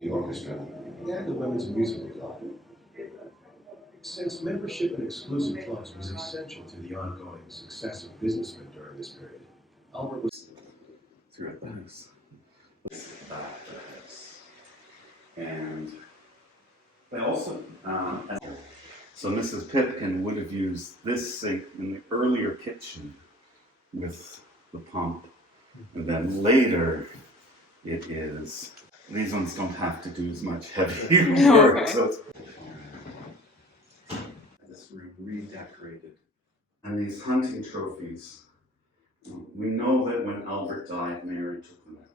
The orchestra and the Women's Musical Club. Since membership in exclusive clubs was essential to the ongoing success of businessmen during this period, Albert was throughout the house. Back the house. And they also, so Mrs. Pipkin would have used this sink in the earlier kitchen with the pump. And then later it is, these ones don't have to do as much heavy work. Okay. So it's this room redecorated. And these hunting trophies, we know that when Albert died, Mary took them out.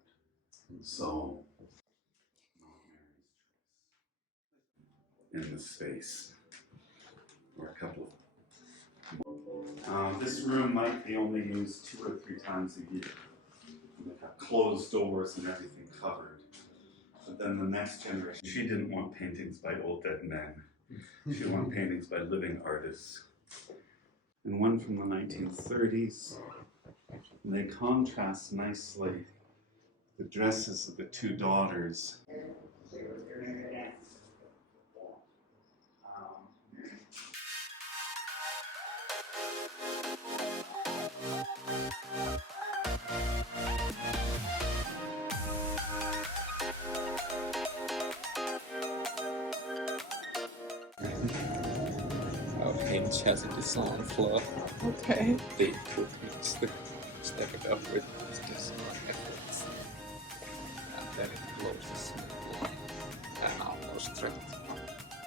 So, in the space, or a couple of. This room might be only used 2 or 3 times a year. They have closed doors and everything covered. But then the next generation, she didn't want paintings by old dead men. She wanted paintings by living artists. And one from the 1930s. And they contrast nicely the dresses of the 2 daughters. Hinge has a design flaw. Okay. They could mix the stack it up with this effects. And then it closes and almost straight.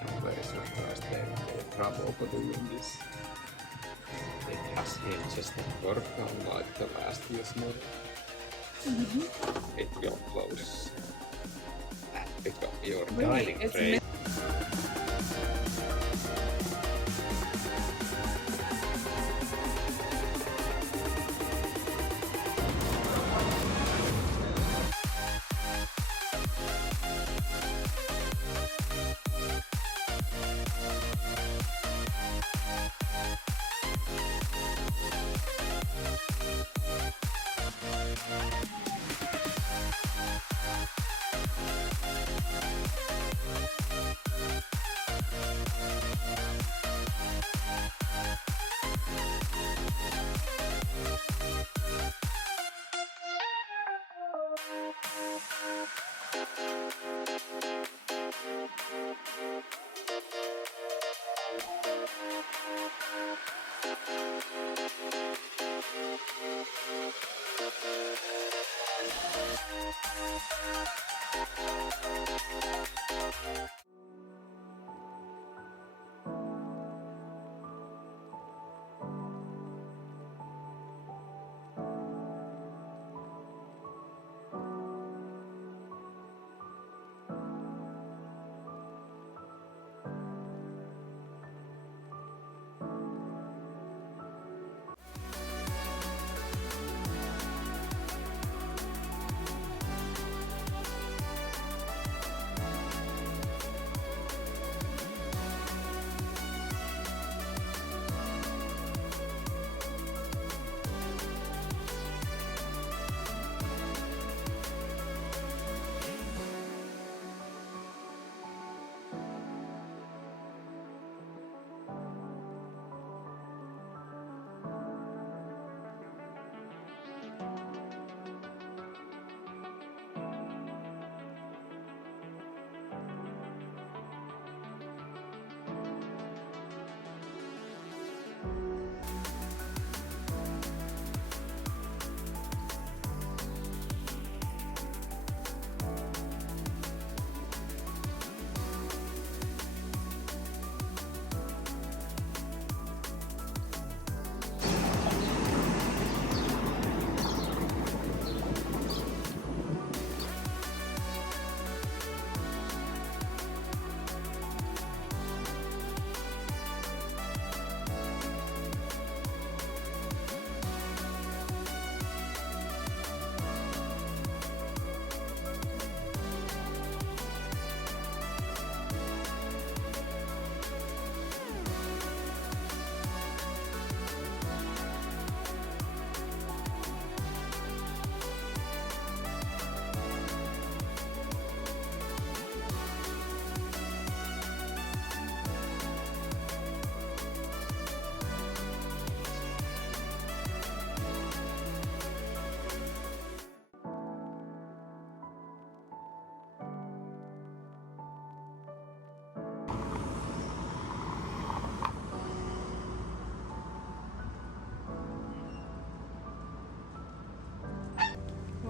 I'm very surprised they have trouble doing this. It has hinges that work unlike the last year's model. It will close and become your dining tray.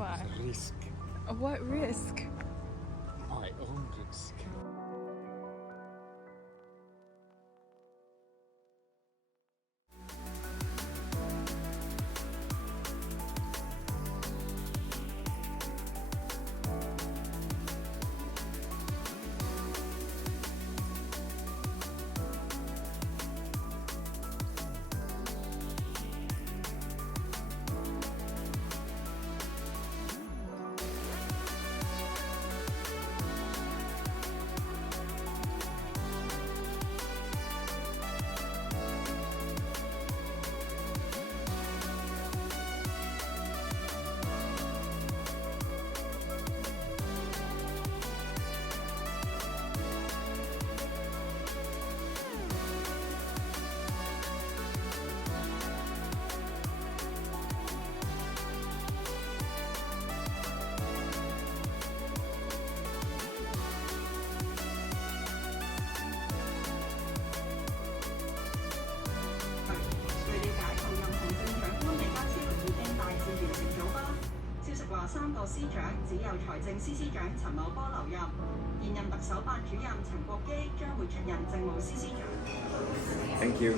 Why? Risk. What risk? My own risk.據了解，候任行政長官李家超已經大致完成組班。消息話3個司長只有財政司司長陳茂波留任，現任特首辦主任陳國基將會出任政務司司長。Thank you.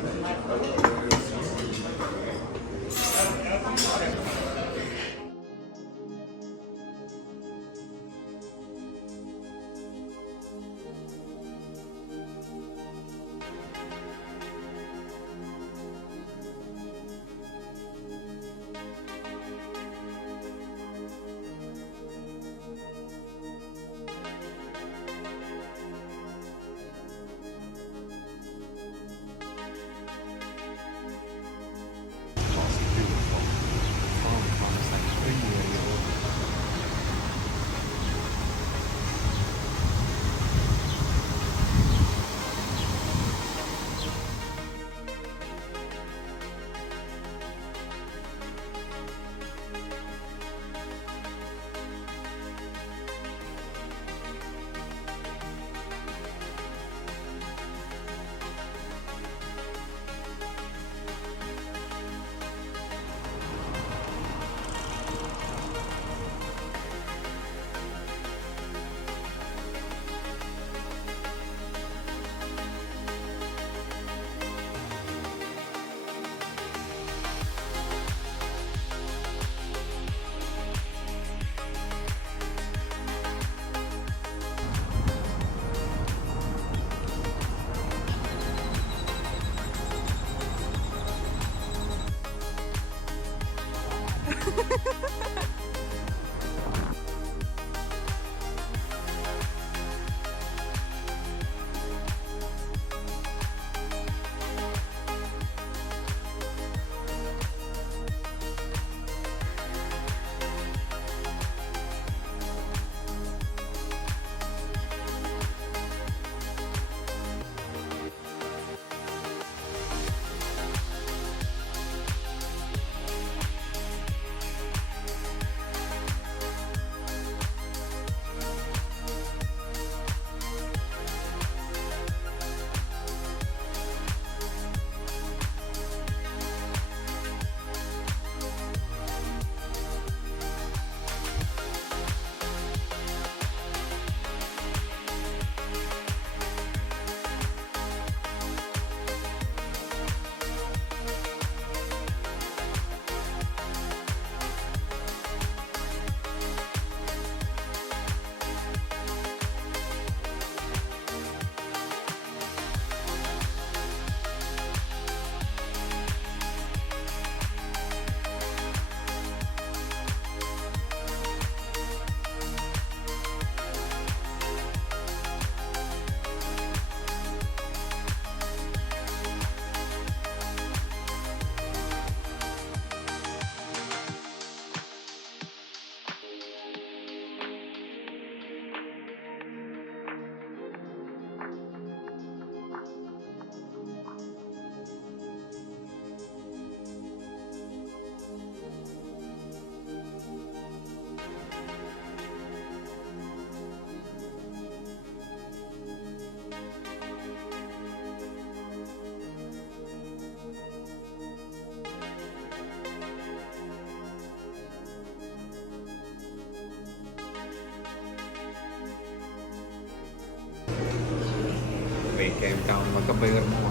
liikkeen, mikä on vaikka Vermoa.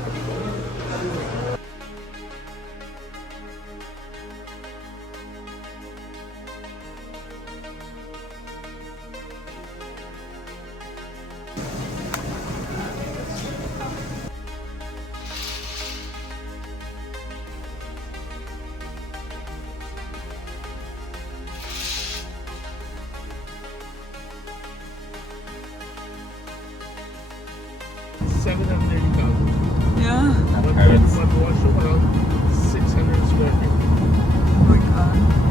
Yeah. That hurts. Oh my god.